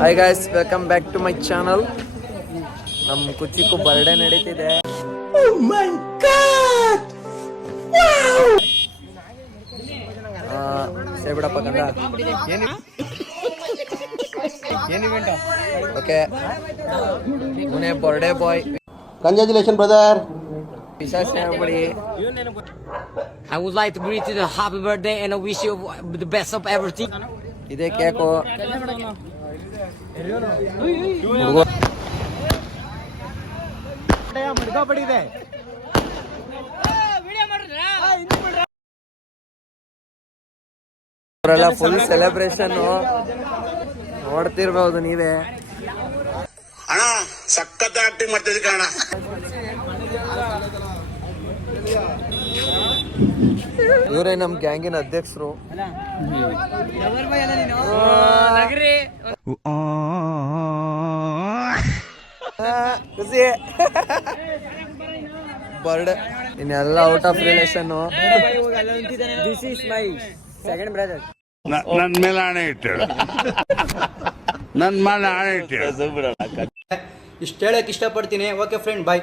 Hi guys, welcome back to my channel. ನಮ್ಮ ಕುಚಿಕು birthday ನಡೀತಿದೆ. ಸೇಬಿಡಪ್ಪ ಕಂದ. ಓಕೆ, ಮುನೆ ಬರ್ಡೇ ಬಾಯ್. Congratulations, brother. ವಿಶೇಷ ಹೇಳ್ಬಿಡಿ. I would like to greet you the happy birthday and I wish you the best of everything. ಇದೇ cake. ಅವರೆಲ್ಲ ಫುಲ್ ಸೆಲೆಬ್ರೇಷನ್ ನೋಡ್ತಿರ್ಬಹುದು ನೀವೇ. ಅಣ್ಣ ಸಖತ್ ಆಕ್ಟಿಂಗ್ ಮಾಡ್ತಿದ್ದೆ ಕಣ. ಇವರೇ ನಮ್ ಗ್ಯಾಂಗಿನ ಅಧ್ಯಕ್ಷರು. ಬರ್ಡೇ ಇನ್ನೆಲ್ಲ out of relation. This is my second brother. ನನ್ ಮೇಲೆ ಆಣೆ ಇಟ್ಟೇಳು, ನನ್ ಮೇಲೆ ಆಣೆ ಇಟ್ಟೇಳು. ಇಷ್ಟು ಹೇಳಕ್ ಇಷ್ಟಪಡ್ತೀನಿ. ಓಕೆ ಫ್ರೆಂಡ್, ಬಾಯ್.